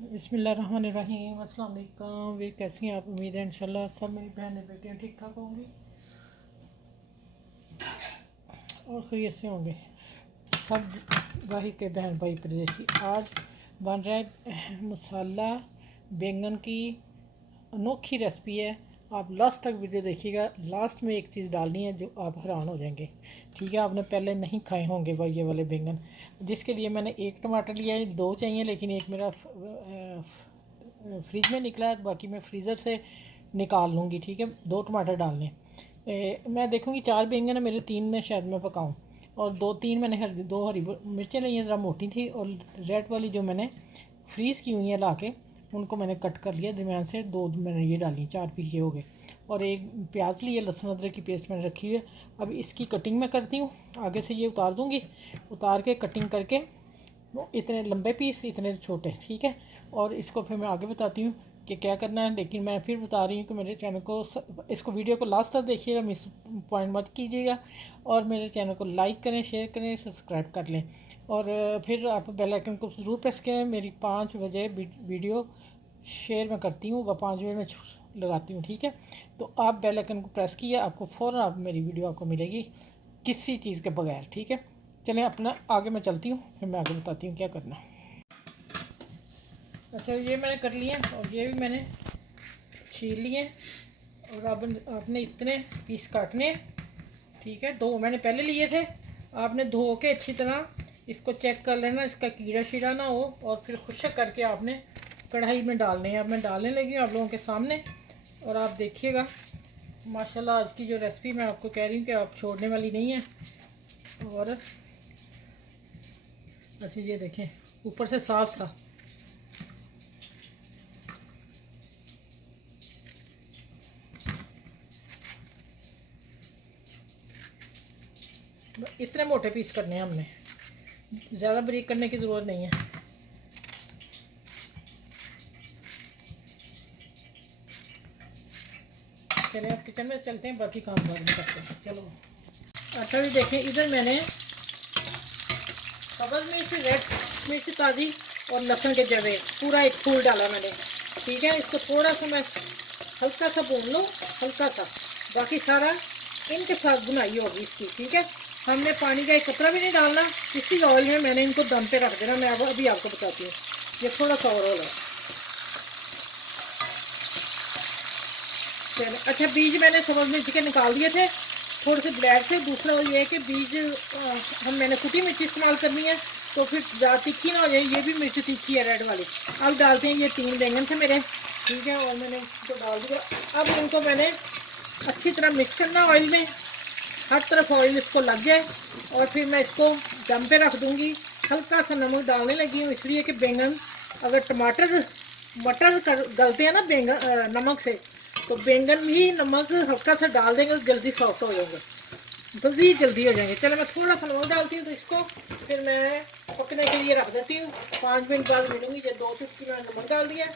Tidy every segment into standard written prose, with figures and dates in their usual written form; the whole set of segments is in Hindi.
बिस्मिल्लाहिर्रहमानिर्रहीम। अस्सलाम वालेकुम। वे कैसी हैं आप? उम्मीद है इंशाल्लाह सब मेरी बहनें बेटियां ठीक ठाक होंगी और खैरियत से होंगे। सब वाही के बहन भाई परदेसी। आज बन रहा है मसाला बैंगन की अनोखी रेसिपी है। आप लास्ट तक वीडियो देखिएगा। लास्ट में एक चीज़ डालनी है जो आप हैरान हो जाएंगे। ठीक है, आपने पहले नहीं खाए होंगे ये वाले बैंगन। जिसके लिए मैंने एक टमाटर लिया है, दो चाहिए लेकिन एक मेरा फ्रिज में निकला है, बाकी मैं फ्रीज़र से निकाल लूँगी। ठीक है, दो टमाटर डालने। मैं देखूँगी चार बैंगन है मेरे, तीन में शायद मैं पकाऊँ। और दो तीन मैंने दो हरी मिर्चें ली हैं, ज़रा मोटी थी। और रेड वाली जो मैंने फ्रीज़ की हुई है ला के, उनको मैंने कट कर लिया दरमियान से। दो मैंने ये डाली, चार पीस ये हो गए। और एक प्याज ली है, लहसुन अदरक की पेस्ट मैंने रखी है। अब इसकी कटिंग मैं करती हूँ। आगे से ये उतार दूँगी, उतार के कटिंग करके वो इतने लंबे पीस इतने छोटे। ठीक है, और इसको फिर मैं आगे बताती हूँ कि क्या करना है। लेकिन मैं फिर बता रही हूँ कि मेरे चैनल को इसको वीडियो को लास्ट तक देखिएगा, मिस पॉइंट मत कीजिएगा। और मेरे चैनल को लाइक करें, शेयर करें, सब्सक्राइब कर लें। और फिर आप बेल आइकन को ज़रूर प्रेस करें। मेरी 5 बजे वीडियो शेयर मैं करती हूँ, वह 5 बजे मैं लगाती हूँ। ठीक है, तो आप बेल आइकन को प्रेस किए, आपको फ़ौरन आप मेरी वीडियो आपको मिलेगी किसी चीज़ के बगैर। ठीक है, चलें अपना आगे मैं चलती हूँ, फिर मैं आगे बताती हूँ क्या करना है। अच्छा, ये मैंने कर लिया और ये भी मैंने छील लिए। और अब आपने इतने पीस काटने हैं। ठीक है, दो मैंने पहले लिए थे। आपने धो के अच्छी तरह इसको चेक कर लेना, इसका कीड़ा शीड़ा ना हो। और फिर खुशक करके आपने कढ़ाई में डालने हैं। अब मैं डालने लगी हूँ आप लोगों के सामने, और आप देखिएगा माशाल्लाह आज की जो रेसिपी मैं आपको कह रही हूँ कि आप छोड़ने वाली नहीं है। और अच्छा ये देखें, ऊपर से साफ था। इतने मोटे पीस करने हैं हमने, ज़्यादा बारीक करने की ज़रूरत नहीं है। चलिए अब किचन में चलते हैं, बाकी काम बाद में करते हैं। चलो अच्छा भी देखें, इधर मैंने सब्ज़ मिर्च, रेड मिर्च ताज़ी और लहसुन के जवे पूरा एक फूल डाला मैंने। ठीक है, इसको थोड़ा सा मैं हल्का सा भून लो, हल्का सा। बाकी सारा इनके साथ बुनाई होगी इसकी। ठीक है, हमने पानी का एक कतरा भी नहीं डालना। इसी ऑयल में मैंने इनको दम पे रख देना। मैं अब अभी आपको बताती हूँ। ये थोड़ा सा और हो। अच्छा, बीज मैंने सब्ज़ मिर्च के निकाल दिए थे, थोड़े से ब्लैक थे। दूसरा ये है कि बीज मैंने कुटी मिर्च इस्तेमाल करनी है, तो फिर ज़्यादा तीखी ना हो जाए। ये भी मिर्च तीखी है रेड वाली। अब डालते हैं, ये 3 बैंगन थे मेरे। ठीक है, और मैंने इसको डाल दिया। अब इनको मैंने अच्छी तरह मिक्स करना ऑयल में, हर तरफ ऑयल इसको लग जाए। और फिर मैं इसको दम पे रख दूँगी। हल्का सा नमक डालने लगी हूँ, इसलिए कि बैंगन अगर मटर गलते हैं ना बैंगन नमक से, तो बैंगन भी नमक हल्का सा डाल देंगे तो जल्दी सॉफ्ट हो जाएंगे, जल्दी हो जाएंगे। चलो मैं थोड़ा सा नमक डालती हूँ, तो इसको फिर मैं पकने के लिए रख देती हूँ। 5 मिनट बाद मिलूँगी। ये 2 चुटकी मैंने नमक डाल दिया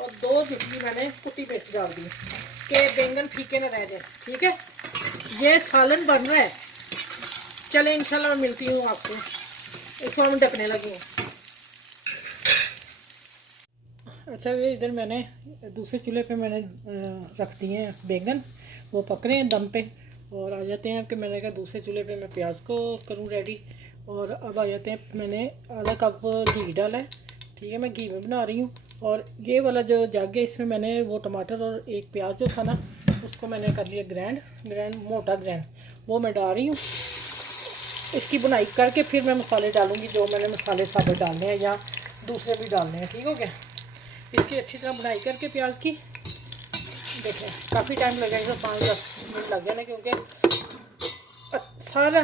और 2 चुटकी मैंने कुटी मिर्च डाल दी कि बैंगन फीके ना रह जाए। ठीक है, ये सालन बन रहा है। चले इंशाल्लाह मिलती हूँ आपको। इसको हम ढकने लगी हूँ। अच्छा, ये इधर मैंने दूसरे चूल्हे पे मैंने रख दिए हैं बैंगन, वो पक रहे हैं दम पे। और आ जाते हैं कि मैंने कहा दूसरे चूल्हे पे मैं प्याज को करूँ रेडी। और अब आ जाते हैं, मैंने आधा कप घी डाला है। ठीक है, मैं घी में बना रही हूँ। और ये वाला जो जग है, इसमें मैंने वो टमाटर और एक प्याज जो था ना, उसको मैंने कर लिया ग्रैंड मोटा ग्रैंड, वो मैं डाल रही हूँ। इसकी बुनाई करके फिर मैं मसाले डालूँगी, जो मैंने मसाले साबुत डालने हैं या दूसरे भी डालने हैं। ठीक हो गया, इसकी अच्छी तरह बुनाई करके प्याज की। देखें काफ़ी टाइम लगेगा, 5-10 मिनट लग जाने, क्योंकि सारा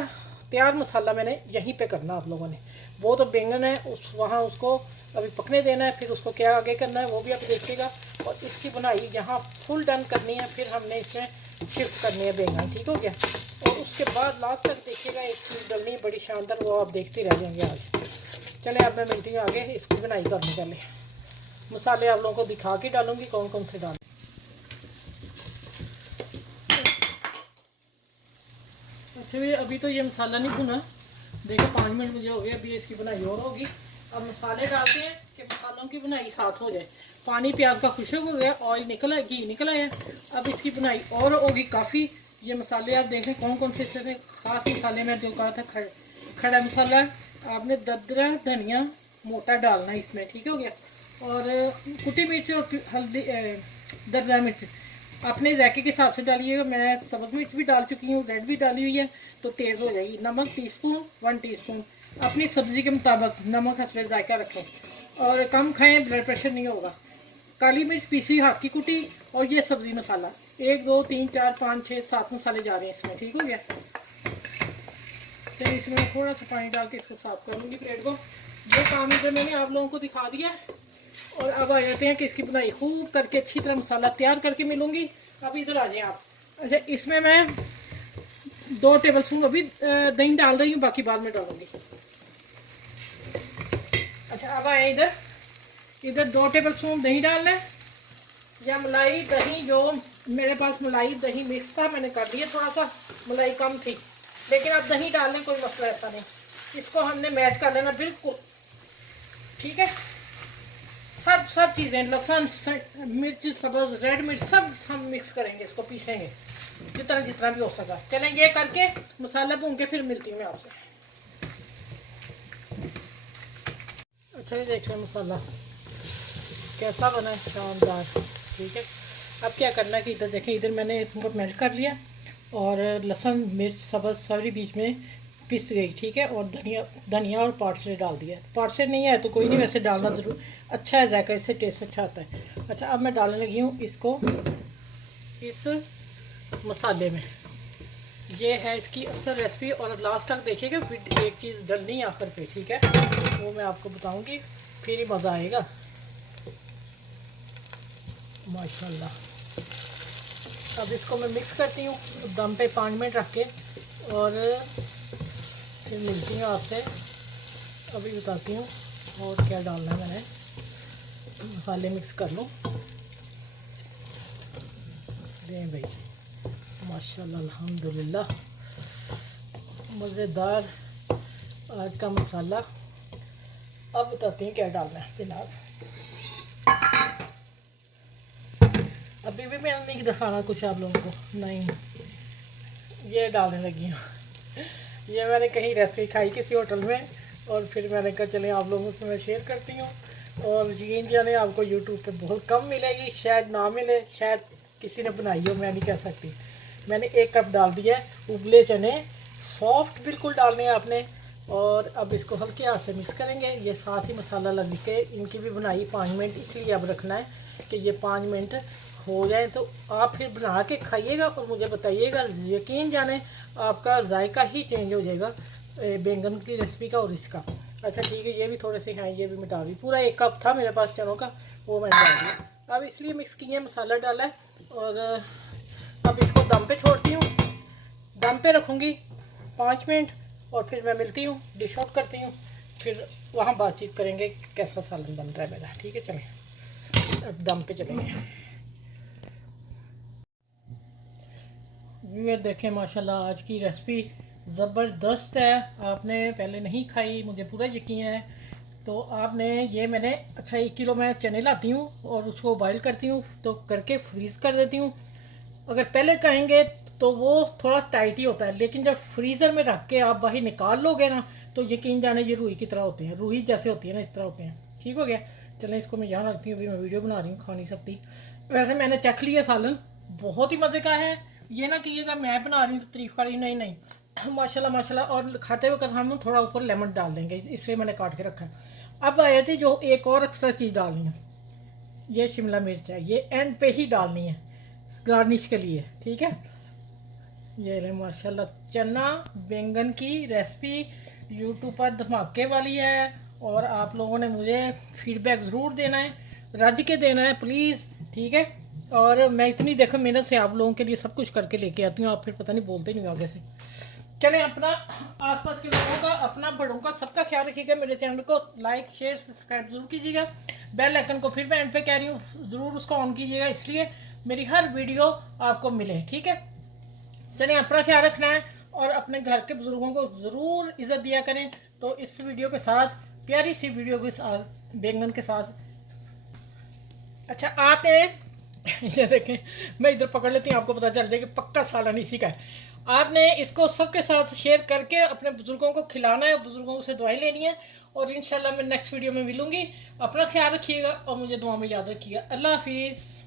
तैयार मसाला मैंने यहीं पे करना आप लोगों ने। वो तो बैंगन है वहाँ उसको अभी पकने देना है, फिर उसको क्या आगे करना है वो भी आप देखिएगा। और इसकी बुनाई यहाँ फुल डन करनी है, फिर हमने इसमें शिफ्ट करनी है बैंगन। ठीक हो गया, और उसके बाद लास्ट तक देखिएगा एक चीज़ डलनी है बड़ी शानदार, वो आप देखते रह जाएंगे आज। चले अब मैं मिलती हूँ आगे इसकी बुनाई करने के लिए। मसाले आप लोगों को दिखा के डालूंगी कौन कौन से डाल। अच्छा भैया, अभी तो ये मसाला नहीं भुना। देखो 5 मिनट मुझे हो गए, अभी इसकी बुनाई और होगी। अब मसाले डालते हैं कि मसालों की बुनाई साथ हो जाए। पानी प्याज का खुशक हो गया, ऑयल निकला, घी निकला है। अब इसकी बुनाई और होगी काफ़ी। ये मसाले आप देखें कौन कौन से इसमें ख़ास मसाले में जो कहा था, खड़ा मसाला आपने ददरा धनिया मोटा डालना है इसमें, ठीक हो गया। और कुटी मिर्च और हल्दी, दरदरा मिर्च अपने जायके के हिसाब से डालिएगा। मैं सब्ज़ मिर्च भी डाल चुकी हूँ, रेड भी डाली हुई है तो तेज़ हो जाएगी। नमक टीस्पून 1 टीस्पून, अपनी सब्ज़ी के मुताबिक नमक हस्बे जायका रखें और कम खाएं, ब्लड प्रेशर नहीं होगा। काली मिर्च पीसी हाथ की कुटी, और ये सब्ज़ी मसाला 1 2 3 4 5 6 7 मसाले जा रहे हैं इसमें, ठीक हो गया। तो इसमें थोड़ा सा पानी डाल के इसको साफ कर लूँगी प्लेट को। ये काम इधर मैंने आप लोगों को दिखा दिया। और अब आ जाते हैं कि इसकी बुनाई खूब करके अच्छी तरह मसाला तैयार करके मिलूँगी। अब इधर आ जाएँ आप। अच्छा, इसमें मैं 2 टेबल स्पून अभी दही डाल रही हूँ, बाकी बाद में डालूँगी। अच्छा, अब आए इधर 2 टेबल स्पून दही डालना है, या मलाई दही, जो मेरे पास मलाई दही मिक्स था मैंने कर दिया, थोड़ा सा मलाई कम थी, लेकिन आप दही डाल लें, कोई मसला ऐसा नहीं। इसको हमने मैच कर लेना बिल्कुल, ठीक है। सब चीज़ें, लहसुन, मिर्च, सब्ज़, रेड मिर्च, सब हम मिक्स करेंगे, इसको पीसेंगे जितना भी हो सका। चलें, ये करके मसाला भून के फिर मिलती हूँ मैं आपसे। अच्छा, ये देखिए मसाला कैसा बना है, शानदार, ठीक है। अब क्या करना है कि इधर देखें, इधर मैंने इसको मेल्ट कर लिया और लहसुन मिर्च सब्ज़ सारी बीच में पिस गई, ठीक है। और धनिया और पार्सले डाल दिया। पार्सले नहीं है तो कोई नहीं, वैसे डालना ज़रूर अच्छा है, जायका इससे टेस्ट अच्छा आता है। अच्छा, अब मैं डालने लगी हूँ इसको इस मसाले में। ये है इसकी असल रेसिपी, और लास्ट तक देखिएगा, फिर एक चीज़ डलनी है आखिर पे, ठीक है, वो मैं आपको बताऊँगी, फिर ही मज़ा आएगा माशाल्लाह। अब इसको मैं मिक्स करती हूँ दम पे 5 मिनट रख के, और फिर मिलती हूँ आपसे। अभी बताती हूँ और क्या डालना है। मैंने मसाले मिक्स कर लूँ, दें भाई, माशाल्लाह अल्हम्दुलिल्लाह, मज़ेदार आज का मसाला। अब बताती हूँ क्या डालना है फिलहाल। अभी भी मैंने नहीं दिखाना कुछ आप लोगों को, नहीं, ये डालने लगी हूँ। ये मैंने कहीं रेसिपी खाई किसी होटल में, और फिर मैंने कहा चले आप लोगों से मैं शेयर करती हूँ। और यकीन जाने आपको यूट्यूब पे बहुत कम मिलेगी, शायद ना मिले, शायद किसी ने बनाई हो, मैं नहीं कह सकती। मैंने 1 कप डाल दिया है उबले चने, सॉफ्ट बिल्कुल डालने हैं आपने। और अब इसको हल्के हाथ से मिक्स करेंगे। ये साथ ही मसाला लग के इनकी भी बनाई 5 मिनट इसलिए अब रखना है कि ये 5 मिनट हो जाए, तो आप फिर बना के खाइएगा और मुझे बताइएगा। यकीन जाने आपका जायका ही चेंज हो जाएगा बैंगन की रेसिपी का और इसका। अच्छा ठीक है, ये भी थोड़े से हैं, ये भी मिटा दी। पूरा 1 कप था मेरे पास चनों का, वो मैंने डाल दिया। अब इसलिए मिक्स किया, मसाला डाला है, और अब इसको दम पे छोड़ती हूँ। दम पे रखूँगी 5 मिनट, और फिर मैं मिलती हूँ, डिश आउट करती हूँ, फिर वहाँ बातचीत करेंगे कैसा सालन बन रहा है मेरा, ठीक है। चलें अब दम पे चलेंगे। ये देखें माशाल्लाह, आज की रेसिपी ज़बरदस्त है। आपने पहले नहीं खाई, मुझे पूरा यकीन है। तो आपने ये मैंने, अच्छा 1 किलो मैं चने लाती हूँ और उसको बॉयल करती हूँ, तो करके फ्रीज़ कर देती हूँ। अगर पहले करेंगे तो वो थोड़ा टाइट ही होता है, लेकिन जब फ्रीज़र में रख के आप बाहर निकाल लोगे ना, तो यकीन जाने ये रूही की तरह होते हैं, रूही जैसे होती है ना, इस तरह होते हैं, ठीक हो गया। चलें, इसको मैं यहाँ रखती हूँ, अभी मैं वीडियो बना रही हूँ, खा नहीं सकती। वैसे मैंने चख लिया सालन, बहुत ही मज़े का है। ये ना कीजिएगा मैं बना रही हूँ तो तारीफ़ कर रही हूँ, नहीं नहीं, माशाल्लाह माशाल्लाह। और खाते हुए हम थोड़ा ऊपर लेमन डाल देंगे, इसलिए मैंने काट के रखा है। अब आए थे जो एक और एक्स्ट्रा चीज़ डालनी है, ये शिमला मिर्च है, ये एंड पे ही डालनी है गार्निश के लिए, ठीक है। ये ले माशाल्लाह, चना बैंगन की रेसिपी यूट्यूब पर धमाके वाली है, और आप लोगों ने मुझे फीडबैक ज़रूर देना है, रज के देना है प्लीज़, ठीक है। और मैं इतनी देखो मेहनत से आप लोगों के लिए सब कुछ करके लेके आती हूँ, आप फिर पता नहीं बोलते नहीं आगे से। चलें, अपना आसपास के लोगों का, अपना बड़ों का, सबका ख्याल रखिएगा। मेरे चैनल को लाइक शेयर सब्सक्राइब ज़रूर कीजिएगा। बेल आइकन को फिर मैं एंड पे कह रही हूँ, ज़रूर उसको ऑन कीजिएगा, इसलिए मेरी हर वीडियो आपको मिले, ठीक है। चलिए, अपना ख्याल रखना है और अपने घर के बुज़ुर्गों को ज़रूर इज़्ज़त दिया करें। तो इस वीडियो के साथ, प्यारी सी वीडियो के साथ, बैंगन के साथ अच्छा आपने ये देखें, मैं इधर पकड़ लेती हूँ, आपको पता चल जाए कि पक्का सालन इसी का है। आपने इसको सबके साथ शेयर करके अपने बुज़ुर्गों को खिलाना है, बुज़ुर्गों से दुआएं लेनी है। और इंशाल्लाह मैं नेक्स्ट वीडियो में मिलूँगी। अपना ख्याल रखिएगा और मुझे दुआ में याद रखिएगा। अल्लाह हाफिज़।